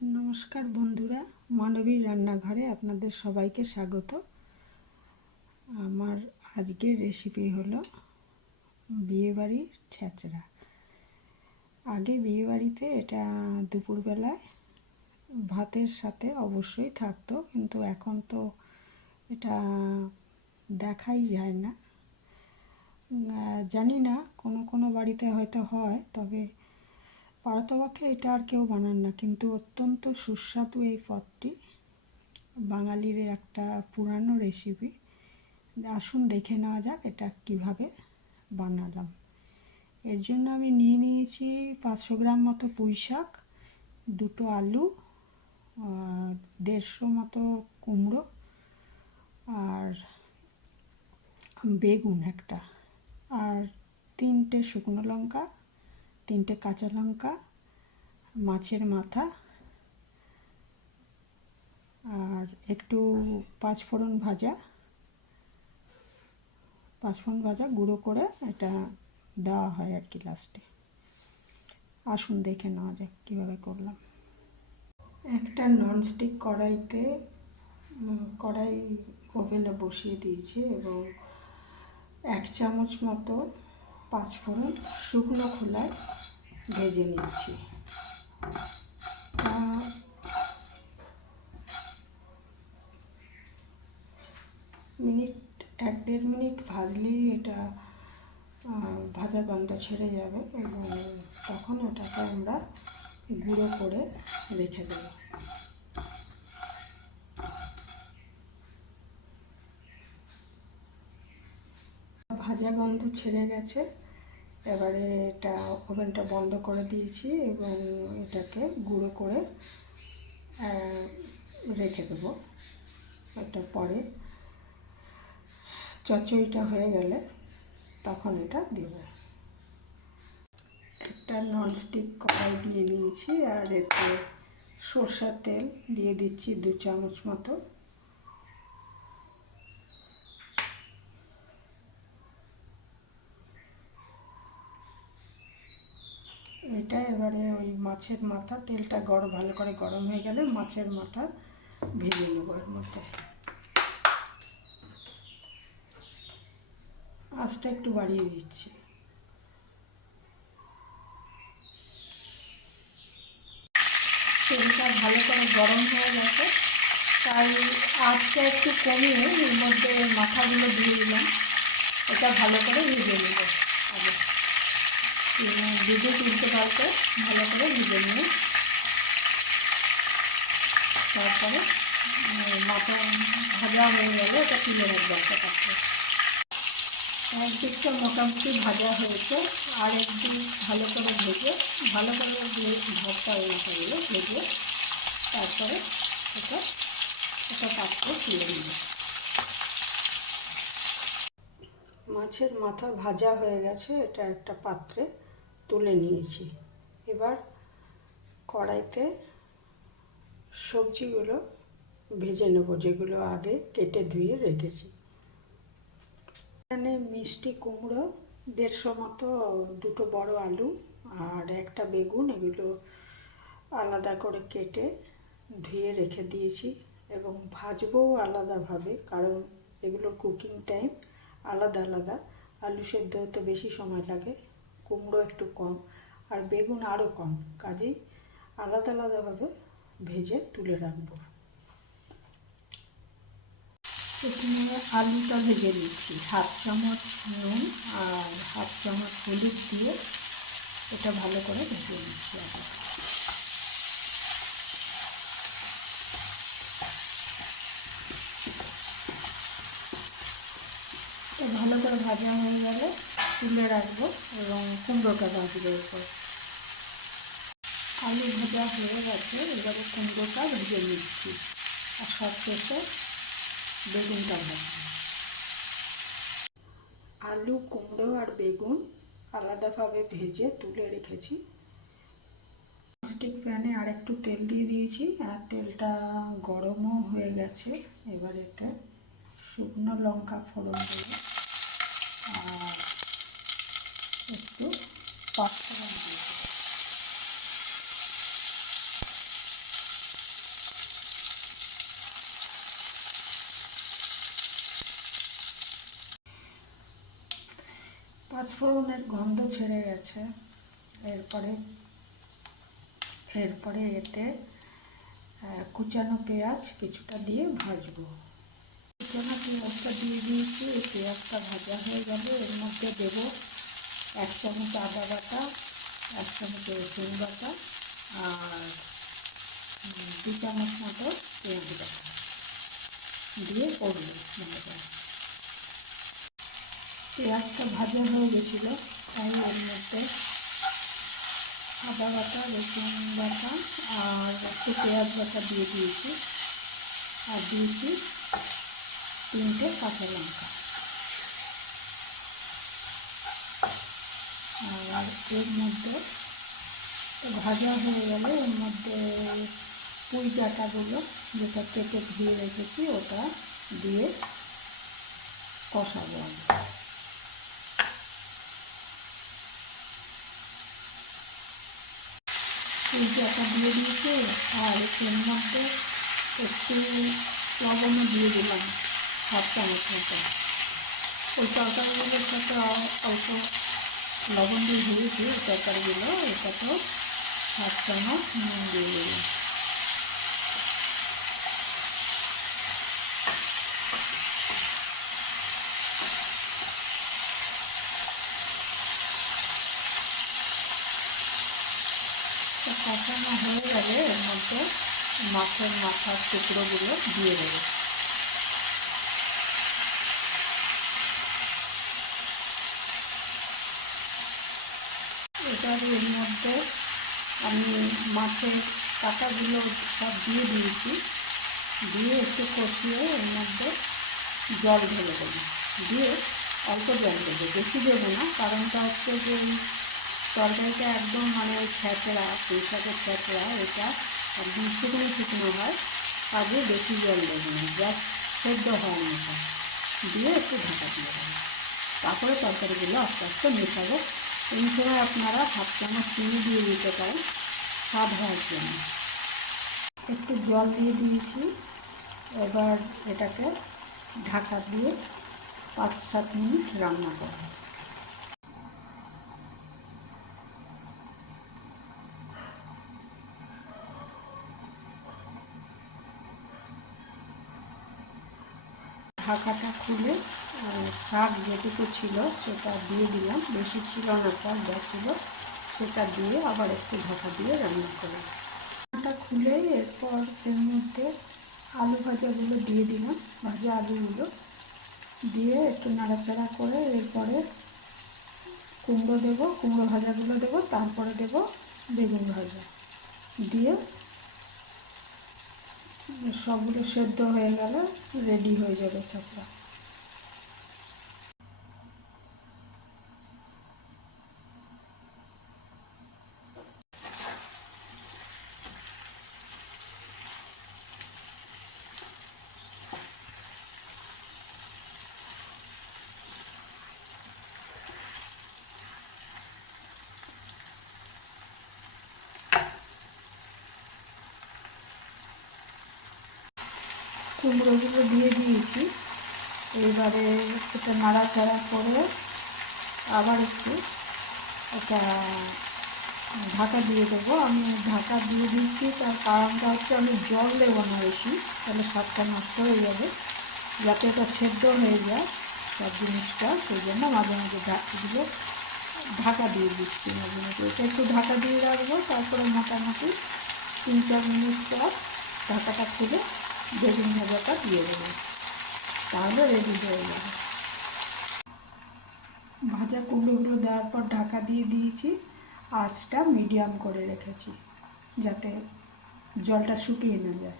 নমস্কার বন্ধুরা, মানবীর রান্নাঘরে আপনাদের সবাইকে স্বাগত। আমার আজকের রেসিপি হলো বিয়েবাড়ির ছেঁচড়া। আগে বিয়েবাড়িতে এটা দুপুরবেলায় ভাতের সাথে অবশ্যই থাকতো, কিন্তু এখন তো এটা দেখাই যায় না। জানি না, কোনো কোনো বাড়িতে হয়তো হয়, তবে পারতপক্ষে এটা আর কেউ বানান না, কিন্তু অত্যন্ত সুস্বাদু এই পদটি। বাঙালির একটা পুরানো রেসিপি। আসুন দেখে নেওয়া যাক এটা কিভাবে বানালাম। এর জন্য আমি নিয়ে নিয়েছি 500 গ্রাম মতো পুঁই শাক, 2টো আলু, 150 মতো কুমড়ো, আর বেগুন একটা, আর 3টে শুকনো লঙ্কা, 3টে কাঁচা লঙ্কা, মাছের মাথা, আর একটু পাঁচফোড়ন ভাজা গুঁড়ো করে এটা দেওয়া হয় আর কি লাস্টে। আসুন দেখে নেওয়া যাক কীভাবে করলাম। একটা ননস্টিক কড়াই ওভেনে বসিয়ে দিয়েছি এবং 1 চামচ মতো পাঁচফোড়ন শুকনো খোলায় ভেজে নিয়েছি। মিনিট 1-1.5 মিনিট ভাজলেই এটা ভাজা গন্ধ ছেড়ে যাবে এবং তখন ওটাকে আমরা গুঁড়ো করে রেখে দেব। ভাজা গন্ধ ছেড়ে গেছে, এবারে এটা ওভেনটা বন্ধ করে দিয়েছি এবং এটাকে গুঁড়ো করে রেখে দেবো। এটা পরে চচ্চড়িটা হয়ে গেলে তখন এটা দেব। একটা ননস্টিক কড়াই দিয়ে নিয়েছি আর এতে সরষের তেল দিয়ে দিচ্ছি 2 চামচ মতো। এটা এবারে ওই মাছের মাথা, তেলটা ভালো করে গরম হয়ে গেলে মাছের মাথা ভেজে নেব এর মধ্যে। আঁচটা একটু বাড়িয়ে দিচ্ছি। তেলটা ভালো করে গরম হয়ে গেছে, তাই আঁচটা একটু কমিয়ে এর মধ্যে মাথাগুলো দিয়ে দিলাম। এটা ভালো করে ভেজে নেব আগে, 2-3 পাল্টে ভালো করে ভেজে নিয়ে তারপরে মাথা ভাজা হয়ে গেলে এটা তুলে রাখবো একটা পাত্রে। একদিকটা মোটামুটি ভাজা হয়েছে, আর একদিক ভালো করে ভেজে ভাজা হয়ে মাথাগুলো ভেজে তারপরে এটা পাত্রে তুলে নেব। মাছের মাথা ভাজা হয়ে গেছে, এটা একটা পাত্রে তুলে নিয়েছি। এবার কড়াইতে সবজিগুলো ভেজে নেব, যেগুলো আগে কেটে ধুয়ে রেখেছি। এখানে মিষ্টি কুমড়ো 150 মতো, 2টো বড় আলু আর একটা বেগুন, এগুলো আলাদা করে কেটে ধুয়ে রেখে দিয়েছি এবং ভাজবো আলাদাভাবে, কারণ এগুলো কুকিং টাইম আলাদা আলাদা। আলু সেদ্ধ হতে বেশি সময় লাগে, কুমড়ো একটু কম আর বেগুন আরও কম, কাজেই আলাদা আলাদাভাবে ভেজে তুলে রাখবো। প্রথমে আলুটা ভেজে নিচ্ছি, 1/2 চামচ নুন আর 1/2 চামচ হলুদ দিয়ে এটা ভালো করে ভেজে নিচ্ছি। এটা ভালো করে ভাজা হয়ে গেলে তুলে রাখবো এবং কুমড়োটা ভাজবো এরপর। আলু ভাজা হয়ে গেছে, এবারে কুমড়োটা ভেজে নিচ্ছি আর সব শেষে বেগুনটা ভাজবো। আলু, কুমড়ো আর বেগুন আলাদাভাবে ভেজে তুলে রেখেছি। ননস্টিক প্যানে আর একটু তেল দিয়ে দিয়েছি আর তেলটা গরমও হয়ে গেছে। এবার এতে শুকনো লঙ্কা ফোড়ন দেবো আর একটু পাঁচফোড়ন দিয়ে দেবো। পাঁচফোড়নের গন্ধ ছেড়ে গেছে। এরপরে এতে কুচানো পেঁয়াজ কিছুটা দিয়ে ভাজবো। কুচানো পেঁয়াজটা দিয়ে দিয়েছি। এই পেঁয়াজটা ভাজা হয়ে গেলে এর মধ্যে দেব 1 চামচ আদা বাটা, 1 চামচ রসুন বাটা আর 2 চামচ মতো পেঁয়াজ বাটা দিয়ে করবো। পেঁয়াজটা ভাজা হয়ে গেছিলো, তাই এর মধ্যে আদা বাটা, রসুন বাটা আর একটু পেঁয়াজ বাটা দিয়ে দিয়েছি আর দিয়েছি 3টে কাঁচা লঙ্কা। আর এর মধ্যে ভাজা হয়ে গেলে এর মধ্যে পুঁই ডাঁটাগুলো যেটা কেটে ধুয়ে রেখেছি ওটা দিয়ে কষাবো। পুঁই ডাঁটা দিয়ে দিয়েছি আর এর মধ্যে একটু লবণও দিয়ে দিলাম 1/2 চামচ মতো। ওই তরকারিগুলোর সাথে অল্প লবণ দিয়ে দিয়েছি ওই তরকারিগুলো, এটাতেও 1/2 চামচ নুন দিয়ে দিলাম। কষানো হয়ে গেলে এর মধ্যে মাছের মাথার টুকরোগুলো দিয়ে দেবো। এবার এর মধ্যে আমি মাছের কাঁটাগুলো সব দিয়ে দিয়েছি, দিয়ে একটু কষিয়ে এর মধ্যে জল ঢেলে দেবো। দিয়ে অল্প জল দেবো, বেশি দেবো না, কারণটা হচ্ছে যে তরকারিটা একদম মানে ছ্যাঁচড়া, পুঁই শাকের ছ্যাঁচড়া, এটা একদম শুকনো শুকনো হয়, কাজে বেশি জল দেবো না, জাস্ট সেদ্ধ হওয়ার মতো দিয়ে একটু ঢাকা দিয়ে দেবো। তারপরে তরকারিগুলো আস্তে আস্তে মেশাবো। এই সময় আপনারা 1/2 চামচ চিনি দিয়ে দিতে পারেন স্বাদ হওয়ার জন্য। একটু জল দিয়ে দিয়েছি। এবার এটাকে ঢাকা দিয়ে 5-7 মিনিট রান্না করব। ঢাকাটা খুলে শাক যেটুকু ছিল সেটা দিয়ে দিলাম, বেশি ছিল না শাক, যা ছিল সেটা দিয়ে আবার একটু ঢাকা দিয়ে রান্না করলাম। ঢাকাটা খুলে এরপর এর মধ্যে আলু ভাজাগুলো দিয়ে দিলাম, ভাজা আলুগুলো দিয়ে একটু নাড়াচাড়া করে এরপরে কুমড়ো দেবো, কুমড়ো ভাজাগুলো দেবো, তারপরে দেবো বেগুন ভাজা দিয়ে সবগুলো সেদ্ধ হয়ে গেলে রেডি হয়ে যাবে চাপড়া। কুমড়োগুলো দিয়ে দিয়েছি। এবারে এটা নাড়াচাড়া করে আবার একটু এটা ঢাকা দিয়ে দেবো। আমি ঢাকা দিয়ে দিচ্ছি, তার কারণটা হচ্ছে আমি জল দেবো না বেশি, তাহলে স্বাদটা নষ্ট হয়ে যাবে, যাতে এটা সেদ্ধ হয়ে যায় সব জিনিসটা, সেই জন্য মাঝে মাঝে এগুলো ঢাকা দিয়ে দিচ্ছি। মাঝে মাঝে এটা একটু ঢাকা দিয়ে রাখবো, তারপরে মোটামুটি 3-4 মিনিট পর ঢাকাটা খুলে বেগুন ভাজাটা দিয়ে দেবো, তাহলে রেডি হয়ে যাবে। ভাজা কুমড়োগুলো দেওয়ার পর ঢাকা দিয়ে দিয়েছি, আঁচটা মিডিয়াম করে রেখেছি যাতে জলটা শুকিয়ে না যায়।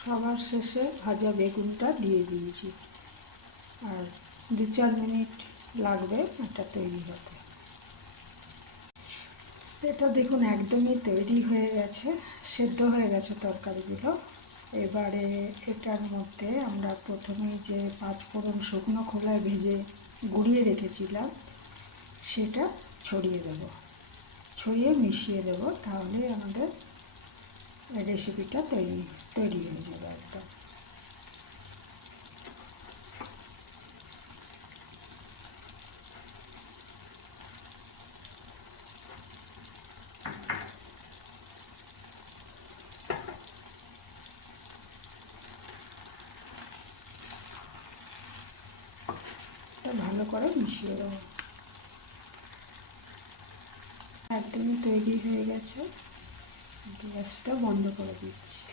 সবার শেষে ভাজা বেগুনটা দিয়ে দিয়েছি, আর 2-4 মিনিট লাগবে এটা তৈরি হতে। এটা দেখুন একদমই তৈরি হয়ে গেছে, সেদ্ধ হয়ে গেছে তরকারিগুলো। এবারে এটার মধ্যে আমরা প্রথমেই যে 5 ফোড়ন শুকনো খোলায় ভেজে গুঁড়িয়ে রেখেছিলাম সেটা ছড়িয়ে দেব, ছড়িয়ে মিশিয়ে দেব, তাহলে আমাদের রেসিপিটা তৈরি হয়ে যাবে একদম। মশলাটা ভালো করে মিশিয়ে দেবো। একদমই তৈরি হয়ে গেছে, গ্যাসটা বন্ধ করে দিচ্ছি।